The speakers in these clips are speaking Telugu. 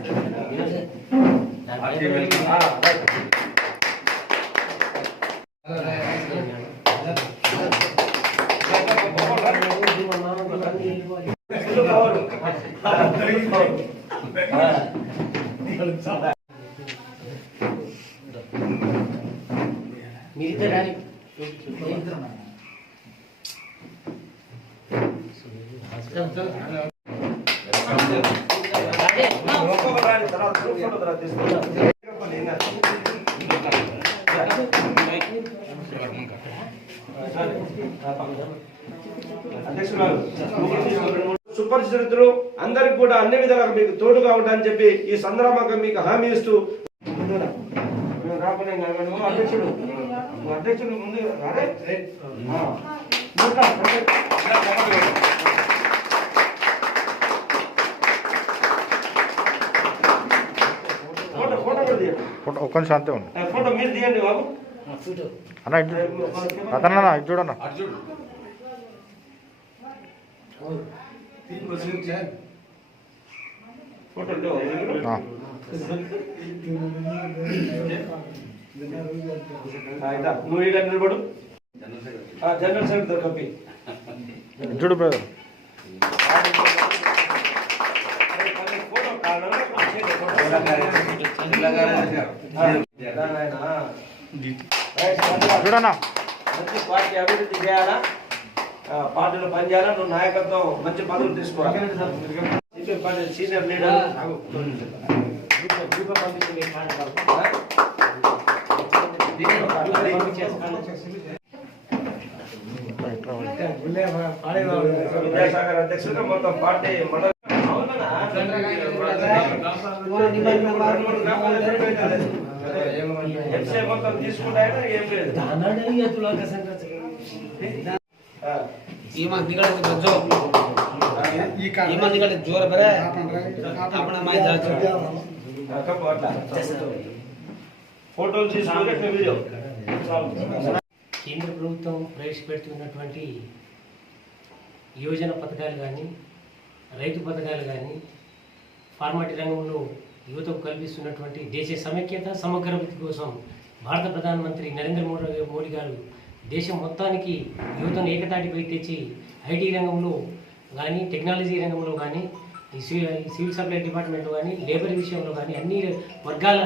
మిగతా సుపరిచితులు అందరికి కూడా అన్ని విధాలుగా మీకు తోడుగా ఉంటాయని చెప్పి ఈ సందర్భంగా మీకు హామీ ఇస్తూ అధ్యక్షుడు అధ్యక్షుడు ముందు ఫోటో ఒక్క నిమిషం అంతే ఉంది ఆ, ఫోటో మీరు తీయండి బాబు. అన్న ఇటు అతన్న ఇటు చూడన్న. నువ్వు ఇక్కడ నిలబడు. జనరల్ సెక్రటరీ చూడు బ్రదర్. చూడన్నా. మంచి పార్టీ అభివృద్ధి చేయాలా? పార్టీలో పనిచేయాలా నువ్వు నాయకత్వం మంచి పదవులు తీసుకోవాలి? పార్టీ సీనియర్ లీడర్ విద్యాసాగర్ అధ్యక్షుడు మొత్తం పార్టీ మండల. ఎంసీఏ మొత్తం తీసుకుంటే ఏం లేదు ఆ, ಈ ಮಂದಿ ಗಜ್ಜೋ ಈ ಮಂದಿ ಜೋರ ಬರೇ ಅಪ್ಪಣ ಮಾಯ ಜಾಚು ఆ, కప్పు అట్లా ఫోటోలు తీసుకుంటే ఇట్లా వీడియో కేంద్ర ప్రభుత్వం ప్రవేశపెడుతున్నటువంటి యోజన పథకాలు కానీ రైతు పథకాలు కానీ ఫార్మాటి రంగంలో యువతకు కల్పిస్తున్నటువంటి దేశ సమైక్యత సమగ్ర అభివృద్ధి కోసం భారత ప్రధానమంత్రి నరేంద్ర మోడీ మోడీ గారు దేశం మొత్తానికి యువతను ఏకతాటిపై తెచ్చి ఐటీ రంగంలో కానీ టెక్నాలజీ రంగంలో కానీ ఈ సివిల్ సప్లై డిపార్ట్మెంట్లో కానీ లేబర్ విషయంలో కానీ అన్ని వర్గాల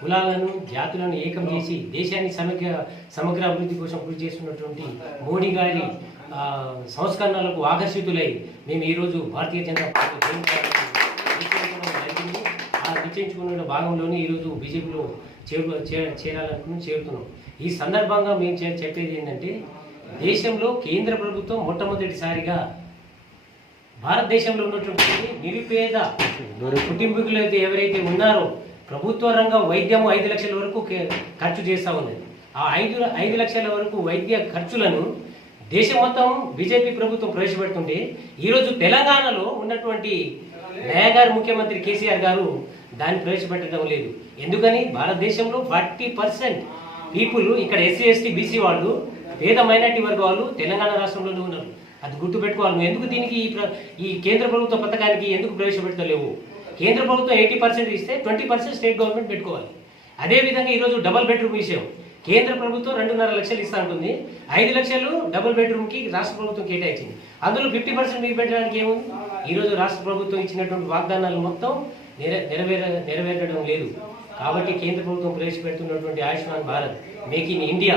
కులాలను జాతులను ఏకం చేసి దేశాన్ని సమగ్ర సమగ్ర అభివృద్ధి కోసం కృషి చేస్తున్నటువంటి మోడీ గారి సంస్కరణలకు ఆకర్షితులై మేము ఈరోజు భారతీయ జనతా పార్టీ చర్చించుకున్న భాగంలోనే ఈరోజు బీజేపీలో చేరు చేరాలనుకుని చేరుతున్నాం. ఈ సందర్భంగా మేము చే- చెప్పేది ఏంటంటే దేశంలో కేంద్ర ప్రభుత్వం మొట్టమొదటిసారిగా భారతదేశంలో ఉన్నటువంటి నిరుపేద కుటుంబీకులు అయితే ఎవరైతే ఉన్నారో ప్రభుత్వ రంగం వైద్యం ఐదు లక్షల వరకు ఖర్చు చేస్తూ ఉంది ఆ ఐదు ఐదు లక్షల వరకు వైద్య ఖర్చులను దేశం మొత్తం బీజేపీ ప్రభుత్వం ప్రవేశపెడుతుంటే ఈరోజు తెలంగాణలో ఉన్నటువంటి నయాగారు ముఖ్యమంత్రి కేసీఆర్ గారు దాన్ని ప్రవేశపెట్టడం లేదు. ఎందుకని? భారతదేశంలో ఫార్టీ పర్సెంట్ పీపుల్ ఇక్కడ ఎస్సీ ఎస్టీ బీసీ వాళ్ళు పేద మైనార్టీ వర్గ వాళ్ళు తెలంగాణ రాష్ట్రంలోనే ఉన్నారు. అది గుర్తుపెట్టుకోవాలి. నువ్వు ఎందుకు దీనికి ఈ ప్ర- ఈ కేంద్ర ప్రభుత్వ పథకానికి ఎందుకు ప్రవేశపెడతలేవు? కేంద్ర ప్రభుత్వం ఎయిటీ పర్సెంట్ ఇస్తే ట్వంటీ పర్సెంట్ స్టేట్ గవర్నమెంట్ పెట్టుకోవాలి. అదేవిధంగా ఈరోజు డబల్ బెడ్రూమ్ విషయం. కేంద్ర ప్రభుత్వం రెండున్నర లక్షలు ఇస్తా ఉంటుంది ఐదు లక్షలు డబుల్ బెడ్రూమ్కి రాష్ట్ర ప్రభుత్వం కేటాయించింది. అందులో ఫిఫ్టీ పర్సెంట్ మీకు పెట్టడానికి ఏముంది? ఈరోజు రాష్ట్ర ప్రభుత్వం ఇచ్చినటువంటి వాగ్దానాలు మొత్తం నెరవేర నెరవేరడం లేదు. కాబట్టి కేంద్ర ప్రభుత్వం ప్రవేశపెడుతున్నటువంటి Ayushman Bharat make in India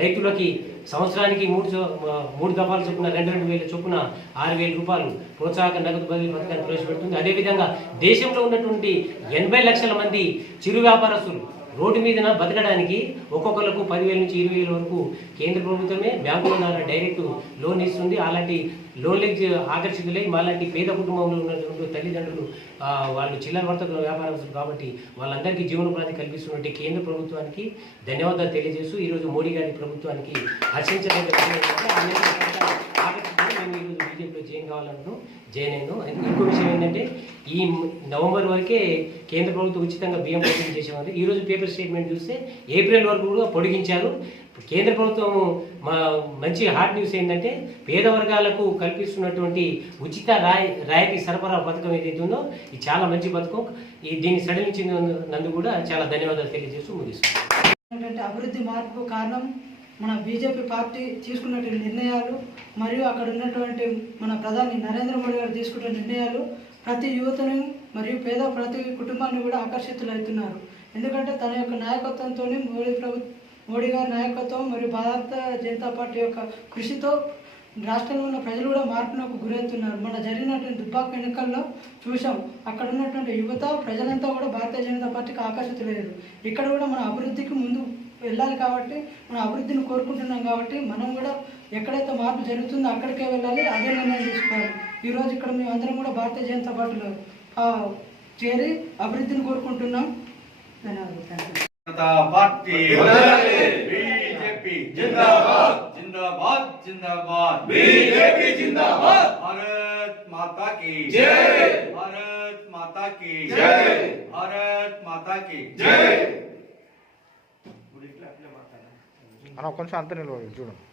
రైతులకి సంవత్సరానికి మూడు మూడు దఫాలు చొప్పున రెండు రెండు వేల చొప్పున ఆరు వేల రూపాయలు ప్రోత్సాహక నగదు బదిలీ పథకాన్ని ప్రవేశపెడుతుంది. అదేవిధంగా దేశంలో ఉన్నటువంటి ఎనభై లక్షల మంది చిరు వ్యాపారస్తులు రోడ్డు మీదన బతకడానికి ఒక్కొక్కరికి పదివేల నుంచి ఇరవై వేల వరకు కేంద్ర ప్రభుత్వమే బ్యాంకుల ద్వారా డైరెక్ట్ లోన్ ఇస్తుంది. అలాంటి లోన్లకి ఆకర్షితులై మాలాంటి పేద కుటుంబంలో ఉన్నటువంటి తల్లిదండ్రులు వాళ్ళు చిల్లర వర్తకుల వ్యాపారస్తులు కాబట్టి వాళ్ళందరికీ జీవనోపాధి కల్పిస్తున్నట్టు కేంద్ర ప్రభుత్వానికి ధన్యవాదాలు తెలియజేస్తూ ఈరోజు మోడీ గారి ప్రభుత్వానికి హర్షించలేదు విషయం ఏంటంటే ఈరోజు బీజేపీలో జాయిన్ కావాలను జాయిన్ అయ్యాను ఇంకో విషయం ఏంటంటే ఈ నవంబర్ వరకే కేంద్ర ప్రభుత్వం ఉచితంగా బియ్యం పంపిణీ చేసేవారు ఈ రోజు పేపర్ స్టేట్మెంట్ చూస్తే ఏప్రిల్ వరకు కూడా పొడిగించారు. కేంద్ర ప్రభుత్వం మా మంచి హాట్ న్యూస్ ఏంటంటే పేద వర్గాలకు కల్పిస్తున్నటువంటి ఉచిత రాయి రాయితీ సరఫరా పథకం ఏదైతే ఉందో ఇది చాలా మంచి పథకం. ఈ దీన్ని సడలించినందుకు కూడా చాలా ధన్యవాదాలు తెలియజేస్తూ ముగిస్తున్నాను. అభివృద్ధి మార్పుకు కారణం మన బీజేపీ పార్టీ తీసుకున్నటువంటి నిర్ణయాలు మరియు అక్కడ ఉన్నటువంటి మన ప్రధాని నరేంద్ర మోడీ గారు తీసుకున్న నిర్ణయాలు ప్రతి యువతను మరియు పేద ప్రతి కుటుంబాన్ని కూడా ఆకర్షితులవుతున్నారు. ఎందుకంటే తన యొక్క నాయకత్వంతో మోడీ ప్రభు మోడీ గారి నాయకత్వం మరియు భారత జనతా పార్టీ యొక్క కృషితో రాష్ట్రంలో ఉన్న ప్రజలు కూడా మార్పునకు గురవుతున్నారు. మన జరిగినటువంటి దుబ్బాక ఎన్నికల్లో చూసాం అక్కడ ఉన్నటువంటి యువత ప్రజలంతా కూడా భారతీయ జనతా పార్టీకి ఆకర్షితులయ్యారు. ఇక్కడ కూడా మన అభివృద్ధికి ముందు వెళ్ళాలి కాబట్టి మనం అభివృద్ధిని కోరుకుంటున్నాం కాబట్టి మనం కూడా ఎక్కడైతే మార్పు జరుగుతుందో అక్కడికే వెళ్ళాలి అదే నిర్ణయం తీసుకోవాలి. ఈరోజు ఇక్కడ మేము అందరం కూడా భారతీయ జనతా పార్టీలో చేరి అభివృద్ధిని కోరుకుంటున్నాం. భారత్ మాతా కి. భారత్ మాతా కి. భారత్ మాతా కి. అన్న కొంచెం అంత నిలబడి చూడండి